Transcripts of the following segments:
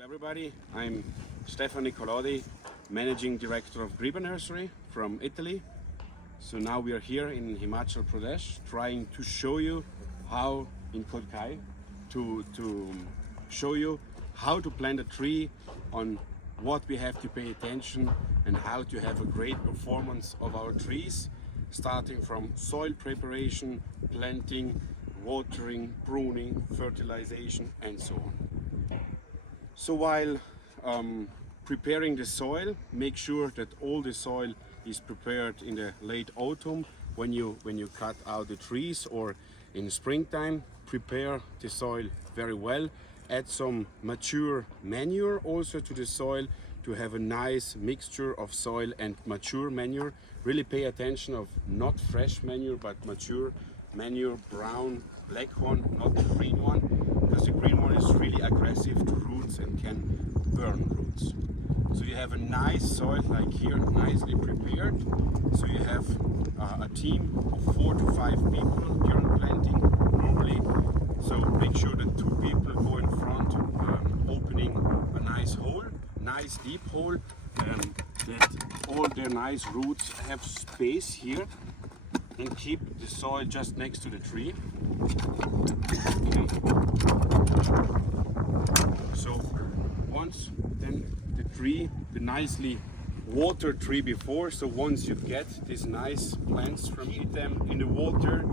to everybody. I'm Stephen Nikolodi, Managing Director of Griba Nursery from Italy. So now we are here in Himachal Pradesh trying to show you how in Kodkai to show you how to plant a tree, on what we have to pay attention and how to have a great performance of our trees, starting from soil preparation, planting, watering, pruning, fertilization and so on. So while preparing the soil, make sure that all the soil is prepared in the late autumn when you cut out the trees, or in springtime. Prepare the soil very well. Add some mature manure also to the soil to have a nice mixture of soil and mature manure. Really pay attention of not fresh manure but mature manure, brown, black one, not the green one, because the green one is really aggressive to roots and can burn roots. So you have a nice soil like here, nicely prepared. So you have a team of 4 to 5 people during planting normally. So make sure that 2 people go in front, opening a nice hole, nice deep hole, that all their nice roots have space here, and keep the soil just next to the tree. Okay. So once then the nicely watered tree before, so once you get these nice plants, keep them in the water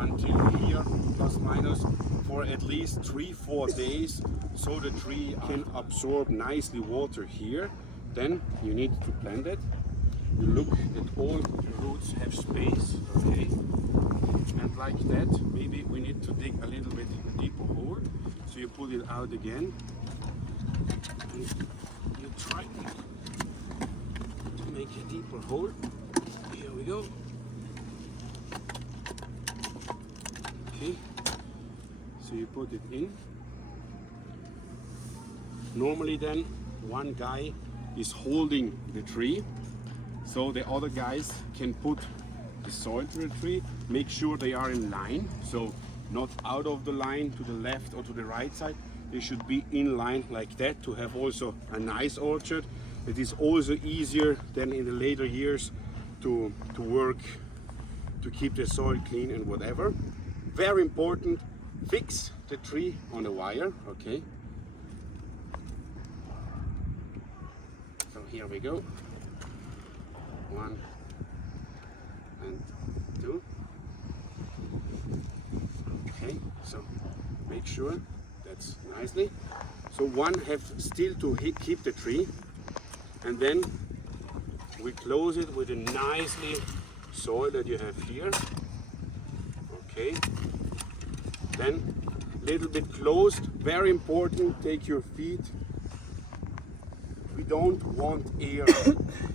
until here, plus minus, for at least 3-4 days, so the tree can absorb nicely water here. Then you need to plant it. You look that all the roots have space, okay? And like that, maybe we need to dig a little bit deeper hole. So you put it out again. And you try to make a deeper hole. Here we go. Okay. So you put it in. Normally then, one guy is holding the tree, so the other guys can put the soil to the tree. Make sure they are in line, so not out of the line to the left or to the right side. They should be in line like that to have also a nice orchard. It is also easier than in the later years to work, to keep the soil clean and whatever. Very important, fix the tree on the wire, okay? So here we go. 1 and 2. Okay, so make sure that's nicely. So one have still to keep the tree, and then we close it with a nicely soil that you have here. Okay, then little bit closed. Very important, take your feet. We don't want air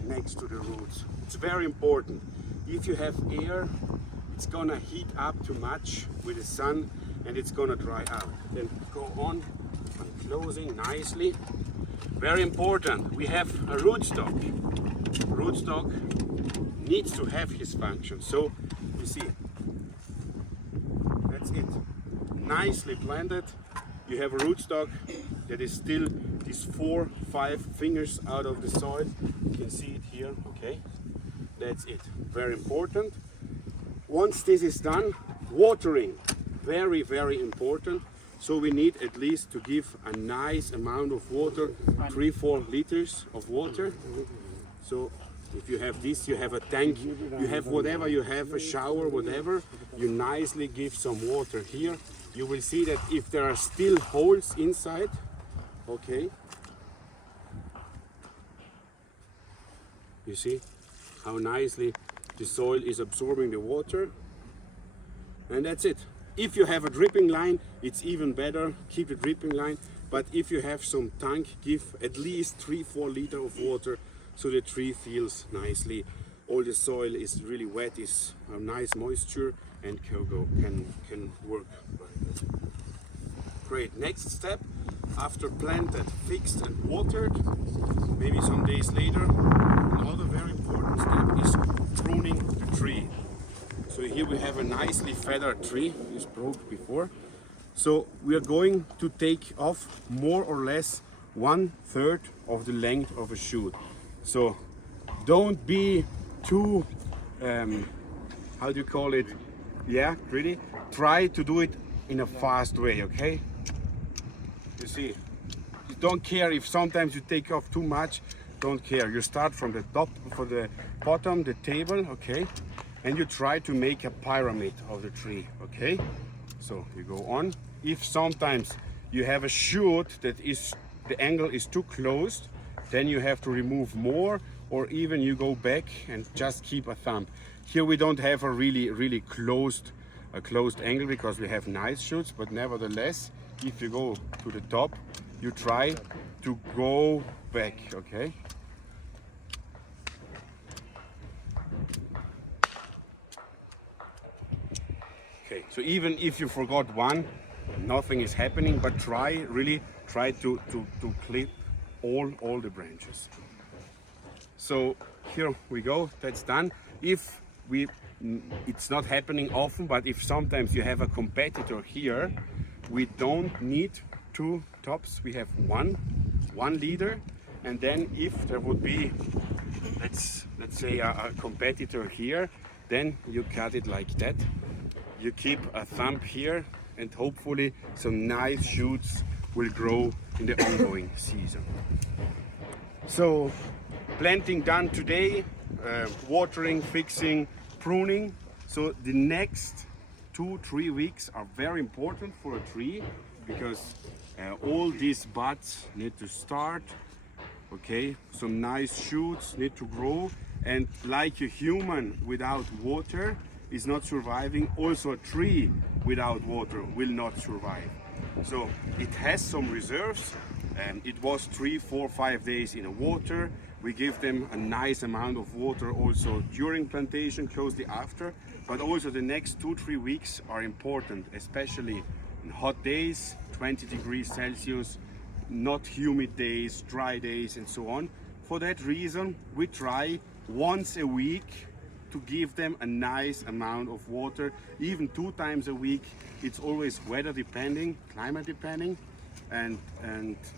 next to the roots. It's very important. If you have air, it's gonna heat up too much with the sun and it's gonna dry out. Then go on and closing nicely. Very important, we have a rootstock. Rootstock needs to have his function. So you see, that's it. Nicely planted. You have a rootstock that is still these 4-5 fingers out of the soil. You can see it here, okay? That's it, very important. Once this is done, watering, very, very important. So we need at least to give a nice amount of water, 3-4 liters of water. So if you have this, you have a tank, you have whatever, you have a shower, whatever, you nicely give some water here. You will see that if there are still holes inside, okay, you see how nicely the soil is absorbing the water, and that's it. If you have a dripping line, it's even better, keep the dripping line, but if you have some tank, give at least 3-4 liters of water so the tree feels nicely. All the soil is really wet, is a nice moisture, and can work. Great. Next step, after planted, fixed and watered, maybe some days later, another very important step is pruning the tree. So here we have a nicely feathered tree, it's broke before. So we are going to take off more or less 1/3 of the length of a shoot. So don't be too, how do you call it? Yeah, greedy. Try to do it in a fast way, okay? You see, you don't care if sometimes you take off too much, don't care. You start from the top, for the bottom, the table, okay? And you try to make a pyramid of the tree, okay? So you go on. If sometimes you have a shoot that is, the angle is too closed, then you have to remove more, or even you go back and just keep a thumb. Here we don't have a really closed angle because we have nice shoots, but nevertheless, if you go to the top, you try to go back, okay? Okay, so even if you forgot one, nothing is happening, but really try to clip all the branches. So here we go, that's done. If it's not happening often, but if sometimes you have a competitor here, we don't need 2 tops, we have one leader, and then if there would be, let's say a competitor here, then you cut it like that. You keep a thumb here, and hopefully some nice shoots will grow in the ongoing season. So planting done today, watering, fixing, pruning. So the next 2-3 weeks are very important for a tree because all these buds need to start, okay? Some nice shoots need to grow, and like a human without water is not surviving, also a tree without water will not survive. So it has some reserves, and it was 3, 4, 5 days in the water. We give them a nice amount of water also during plantation, closely after, but also the next 2-3 weeks are important, especially in hot days, 20 degrees Celsius, not humid days, dry days, and so on. For that reason, we try once a week to give them a nice amount of water, even 2 times a week. It's always weather depending, climate depending, and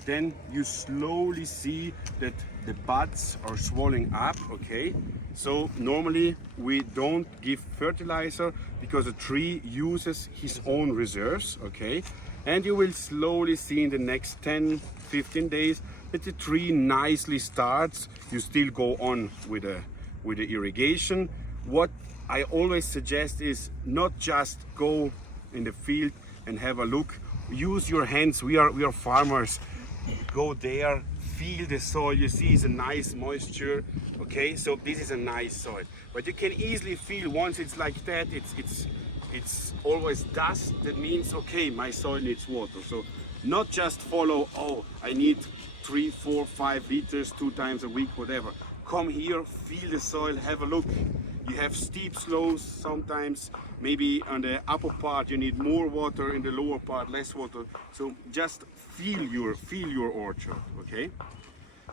then you slowly see that the buds are swelling up, okay? So normally we don't give fertilizer because a tree uses his own reserves, okay? And you will slowly see in the next 10-15 days that the tree nicely starts. You still go on with the irrigation. What I always suggest is not just go in the field and have a look. Use your hands. We are farmers. Go there, feel the soil. You see it's a nice moisture, okay? So this is a nice soil, but you can easily feel once it's like that, it's always dust. That means, okay, my soil needs water. So not just follow, oh, I need 3, 4, 5 liters 2 times a week, whatever. Come here, feel the soil, have a look. You have steep slopes sometimes, maybe on the upper part you need more water, in the lower part less water. So just feel your orchard, okay?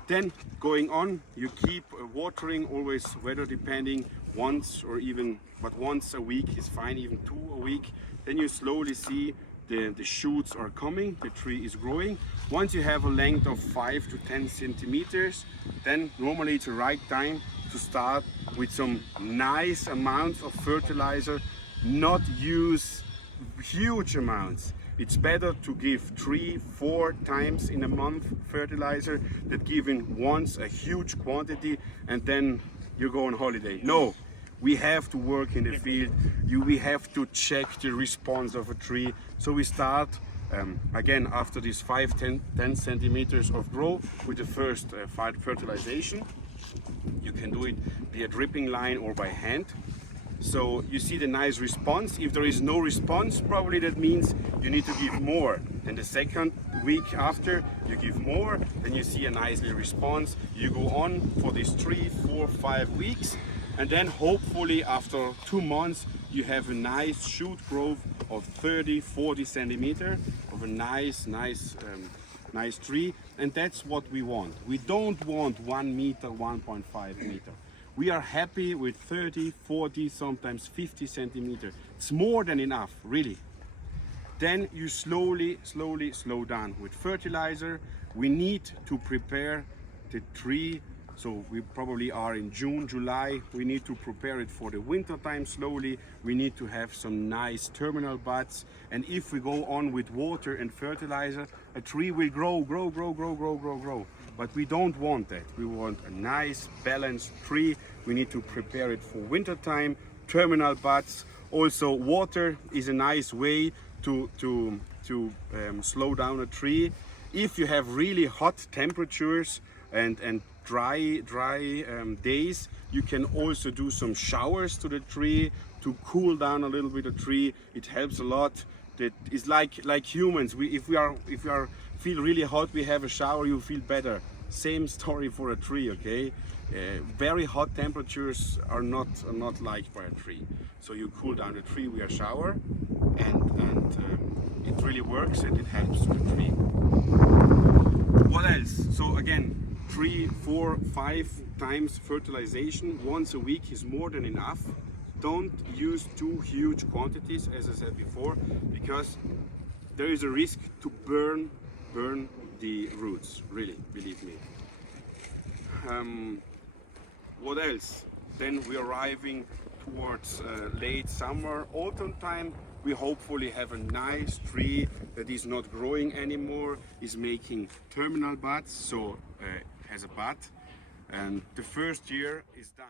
Then going on, you keep watering, always weather depending, once or even, but once a week is fine, even 2 a week. Then you slowly see the shoots are coming, the tree is growing. Once you have a length of 5 to 10 centimeters, then normally it's the right time to start with some nice amounts of fertilizer. Not use huge amounts. It's better to give 3-4 times in a month fertilizer than giving once a huge quantity and then you go on holiday. No, we have to work in the field. We have to check the response of a tree. So we start again after these 5-10 centimeters of growth with the first fertilization. You can do it via dripping line or by hand. So you see the nice response. If there is no response, probably that means you need to give more. Then the second week after, you give more, then you see a nice response. You go on for these 3, 4, 5 weeks, and then hopefully after 2 months, you have a nice shoot growth of 30-40 centimeter of a nice tree, and that's what we want. We don't want 1 meter, 1.5 meter. We are happy with 30, 40, sometimes 50 centimeters. It's more than enough, really. Then you slowly slow down with fertilizer. We need to prepare the tree, so we probably are in June, July. We need to prepare it for the winter time slowly. We need to have some nice terminal buds. And if we go on with water and fertilizer, a tree will grow. But we don't want that. We want a nice balanced tree. We need to prepare it for winter time, terminal buds. Also, water is a nice way to slow down a tree. If you have really hot temperatures and dry days, you can also do some showers to the tree to cool down a little bit the tree. It helps a lot. That is like humans. If we feel really hot, we have a shower, you feel better. Same story for a tree, okay? Very hot temperatures are not liked by a tree. So you cool down the tree with a shower, and it really works and it helps the tree. What else? So again, 3, 4, 5 times fertilization once a week is more than enough. Don't use too huge quantities, as I said before, because there is a risk to burn the roots, really, believe me. What else? Then we're arriving towards late summer, autumn time. We hopefully have a nice tree that is not growing anymore, is making terminal buds, so has a bud, and the first year is done.